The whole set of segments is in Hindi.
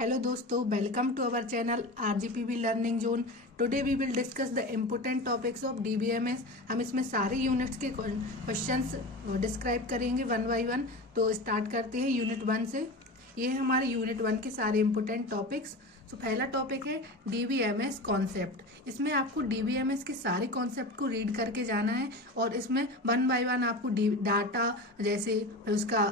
Hello दोस्तों, welcome to our channel RGPB Learning Zone. Today we will discuss the important topics of DBMS. हम इसमें सारे यूनिट्स के क्वेश्चंस डिस्क्राइब करेंगे वन बाय वन. तो स्टार्ट करते हैं यूनिट 1 से. ये है हमारे यूनिट 1 के सारे इंपॉर्टेंट टॉपिक्स. तो पहला टॉपिक है DBMS कॉन्सेप्ट. इसमें आपको DBMS के सारे कॉन्सेप्ट को रीड करके जाना है और इसमें वन बाय वन आपको डाटा जैसे उसका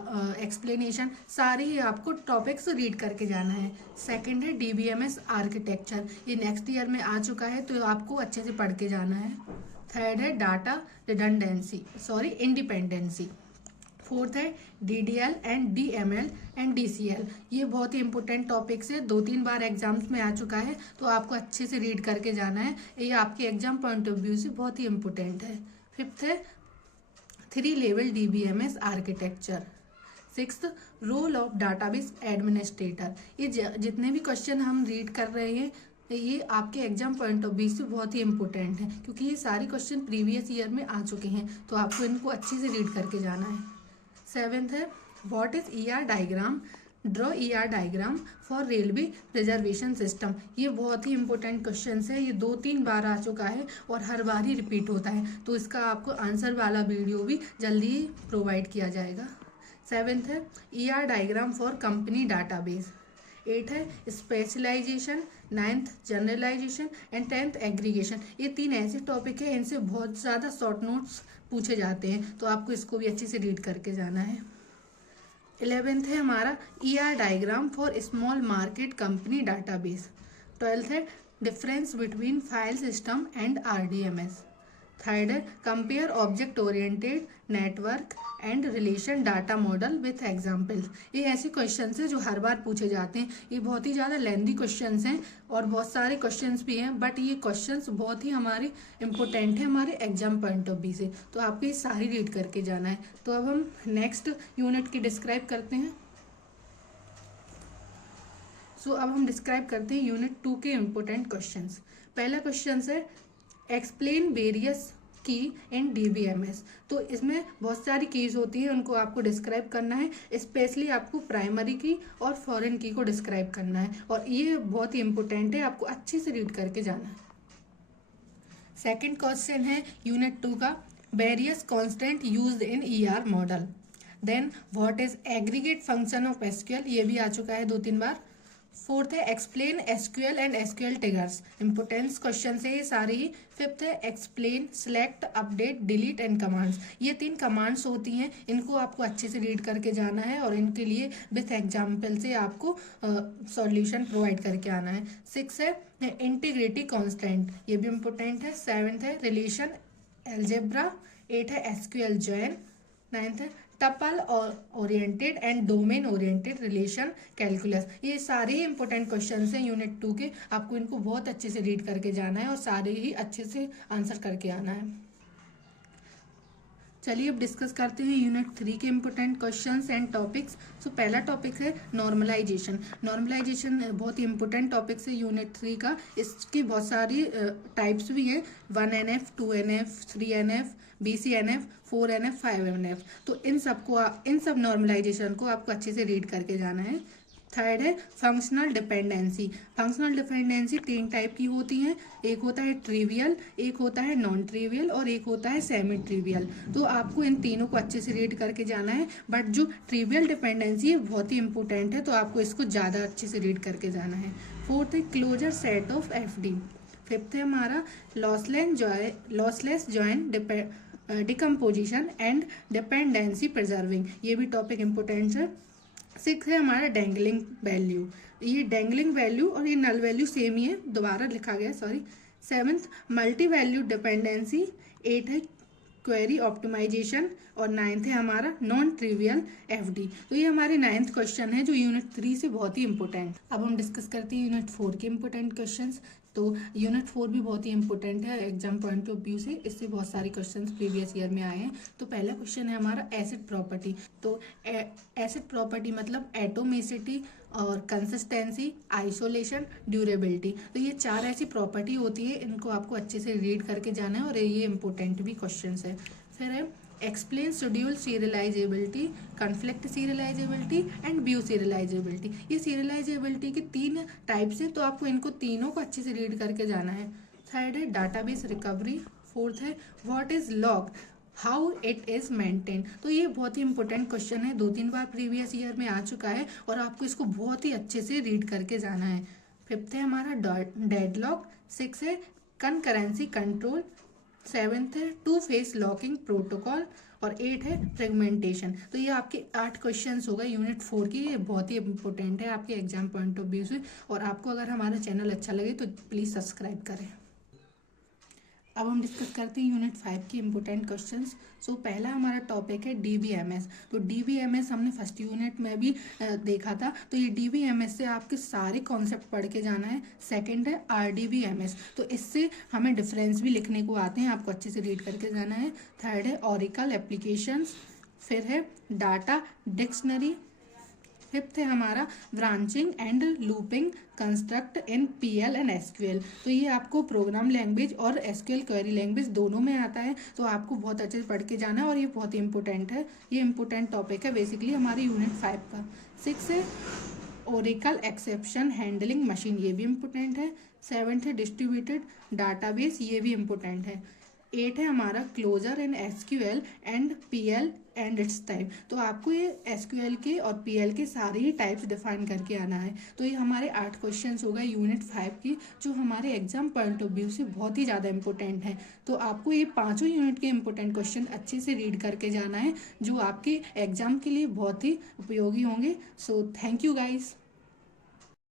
एक्सप्लेनेशन सारे ही आपको टॉपिक्स रीड करके जाना है. सेकंड है DBMS आर्किटेक्चर. ये नेक्स्ट ईयर में आ चुका है तो आपको अच्छे से पढ़ के जाना है. थर्ड है डाटा इंडिपेंडेंसी. फोर्थ है DDL and DML and DCL. ये बहुत ही इंपॉर्टेंट टॉपिक्स है, 2-3 बार एग्जाम्स में आ चुका है तो आपको अच्छे से रीड करके जाना है. ये आपके एग्जाम पॉइंट ऑफ व्यू से बहुत ही इंपॉर्टेंट है. फिफ्थ है 3 level DBMS architecture. Sixth role of database administrator. ये जितने भी क्वेश्चन हम रीड कर रहे हैं ये आपके एग्जाम पॉइंट ऑफ व्यू से बहुत ही इंपॉर्टेंट है क्योंकि ये सारे क्वेश्चन प्रीवियस ईयर में आ चुके हैं तो आपको इनको अच्छे से रीड करके जाना है. सेवेंथ है what is ER diagram. Draw ER diagram for railway reservation system. ये बहुत ही इंपॉर्टेंट क्वेश्चन है. ये 2-3 बार आ चुका है और हर बार ही रिपीट होता है तो इसका आपको आंसर वाला वीडियो भी जल्दी ही प्रोवाइड किया जाएगा. सेवेंथ है ER diagram for company database. 8 है specialisation. 9th generalisation and 10th aggregation. ये 3 ऐसे टॉपिक है इनसे बहुत ज़्यादा शॉर्ट नोट्स पूछे जाते हैं तो आपको इसको भी अच्छे से रीड करके जाना है. 11th है हमारा ER diagram for small market company database. 12th है difference between file system and RDMS. Third है compare object oriented network and relation data model with examples. ये ऐसे क्वेश्चंस हैं जो हर बार पूछे जाते हैं. ये बहुत ही ज़्यादा लेंथी क्वेश्चंस हैं और बहुत सारे क्वेश्चंस भी हैं बट ये क्वेश्चंस बहुत ही हमारे इंपॉर्टेंट है हमारे एग्जाम पॉइंट ऑफ व्यू से तो आपको ये सारी रीड करके जाना है. तो अब हम नेक्स्ट यूनिट की डिस्क्राइब करते हैं. अब हम डिस्क्राइब करते हैं यूनिट 2 के इम्पोर्टेंट क्वेश्चंस. पहला क्वेश्चन है एक्सप्लेन वेरियस की इन DBMS. तो इसमें बहुत सारी कीज होती हैं उनको आपको डिस्क्राइब करना है. स्पेशली आपको प्राइमरी की और फॉरेन की को डिस्क्राइब करना है और ये बहुत ही इंपॉर्टेंट है, आपको अच्छे से रीड करके जाना है. सेकंड क्वेश्चन है यूनिट 2 का various constant used in ER model. Then what is aggregate function of SQL. ये भी आ चुका है 2-3 बार. फोर्थ है explain SQL and SQL triggers. Importance question है ये सारे ही. फिफ्थ है explain select update delete and commands. ये 3 कमांड्स होती हैं इनको आपको अच्छे से रीड करके जाना है और इनके लिए विथ एग्जाम्पल से आपको सॉल्यूशन प्रोवाइड करके आना है. 6 है इंटीग्रिटी कांस्टेंट. ये भी इंपॉर्टेंट है. 7th है रिलेशन एल्जेब्रा. 8 है SQL जॉइन. 9th है tuple oriented and domain oriented relation calculus. ये सारे ही इंपॉर्टेंट क्वेश्चंस हैं यूनिट 2 के. आपको इनको बहुत अच्छे से रीड करके जाना है और सारे ही अच्छे से आंसर करके आना है. चलिए अब डिस्कस करते हैं यूनिट 3 के इम्पोर्टेंट क्वेश्चंस एंड टॉपिक्स. पहला टॉपिक है नॉर्मलाइजेशन. नॉर्मलाइजेशन बहुत ही इंपॉर्टेंट टॉपिक्स है यूनिट 3 का. इसकी बहुत सारी टाइप्स भी हैं 1NF 2NF 3NF BCNF 4NF 5NF. तो इन सब नॉर्मलाइजेशन को आपको अच्छे से रीड करके जाना है. थर्ड है functional dependency. Functional dependency 3 type की होती हैं. एक होता है ट्रिवियल, एक होता है नॉन ट्रिवियल और एक होता है सेमी ट्रिवियल. तो आपको इन तीनों को अच्छे से रीड करके जाना है बट जो ट्रिवियल डिपेंडेंसी है बहुत ही इंपॉर्टेंट है तो आपको इसको ज़्यादा अच्छे से रीड करके जाना है. फोर्थ है closure set of FD. Fifth है हमारा lossless join decomposition and dependency preserving. ये भी टॉपिक इंपॉर्टेंट है. 6 है हमारा डेंगलिंग वैल्यू. ये डेंगलिंग वैल्यू और ये नल वैल्यू सेम ही है, दोबारा लिखा गया sorry. 7th multi value dependency. 8 है क्वेरी ऑप्टिमाइजेशन और 9th है हमारा नॉन ट्रिवियल FD. तो ये हमारे 9th क्वेश्चन है जो यूनिट 3 से बहुत ही इंपॉर्टेंट. अब हम डिस्कस करते हैं यूनिट 4 के इंपॉर्टेंट क्वेश्चंस. तो यूनिट 4 भी बहुत ही इंपॉर्टेंट है एग्जाम पॉइंट ऑफ व्यू से. इससे बहुत सारे क्वेश्चंस प्रीवियस ईयर में आए हैं. तो पहला क्वेश्चन है हमारा एसिड प्रॉपर्टी. तो एसिड प्रॉपर्टी मतलब एटोमिसिटी और कंसिस्टेंसी, आइसोलेशन, ड्यूरेबिलिटी. तो ये 4 ऐसी प्रॉपर्टी होती है, इनको आपको अच्छे से रीड करके जाना है और ये इंपॉर्टेंट भी क्वेश्चंस है. फिर है explain schedule serialisability, conflict serialisability and view serialisability. ये सीरियलाइजेबिलिटी के 3 टाइप्स हैं, तो आपको इनको तीनों को अच्छे से रीड करके जाना है। थर्ड है डाटाबेस रिकवरी। फोर्थ है what is log, how it is maintain. तो ये बहुत ही इंपॉर्टेंट क्वेश्चन है, 2-3 बार प्रीवियस ईयर में आ चुका है और आपको इसको बहुत ही अच्छे से रीड करके जाना है। फिफ्थ है हमारा डेडलॉक। सिक्स है कंकरेंसी कंट्रोल। सेवेंथ है टू फेस लॉकिंग प्रोटोकॉल। और 8 है फ्रेगमेंटेशन। तो ये आपके 8 क्वेश्चंस हो गए यूनिट 4 की। ये बहुत ही इंपॉर्टेंट है आपके एग्जाम पॉइंट ऑफ व्यू से। और आपको अगर हमारा चैनल अच्छा लगे तो प्लीज़ सब्सक्राइब करें। अब हम डिस्कस करते हैं यूनिट 5 की इंपॉर्टेंट क्वेश्चंस। सो पहला हमारा टॉपिक है DBMS। तो DBMS हमने फर्स्ट यूनिट में भी देखा था। तो ये DBMS से आपके सारे कॉन्सेप्ट पढ़ के जाना है। सेकंड है RDBMS, तो इससे हमें डिफरेंस भी लिखने को आते हैं, आपको अच्छे से रीड करके जाना है। थर्ड है ओरेकल एप्लीकेशंस। फिर है डाटा डिक्शनरी। फिफ्थ है हमारा branching and looping construct in PL and SQL। तो ये आपको प्रोग्राम लैंग्वेज और SQL क्वेरी लैंग्वेज दोनों में आता है, तो आपको बहुत अच्छे से पढ़ के जाना है और ये बहुत ही इंपॉर्टेंट है। ये इंपॉर्टेंट टॉपिक है बेसिकली हमारे यूनिट 5 का। 6 है ओरेकल एक्सेप्शन हैंडलिंग मशीन, ये भी इम्पोर्टेंट है। 7th है डिस्ट्रीब्यूटेड डाटाबेस, ये भी इम्पोर्टेंट है। 8 है हमारा closure in SQL and PL and its type. तो आपको ये SQL के और PL के सारे ही टाइप्स डिफाइन करके आना है। तो ये हमारे 8 क्वेश्चंस हो गए यूनिट 5 की, जो हमारे एग्जाम पॉइंट ऑफ व्यू से बहुत ही ज़्यादा इंपॉर्टेंट है। तो आपको ये 5 यूनिट के इंपॉर्टेंट क्वेश्चन अच्छे से रीड करके जाना है, जो आपके एग्जाम के लिए बहुत ही उपयोगी होंगे। So thank you guys.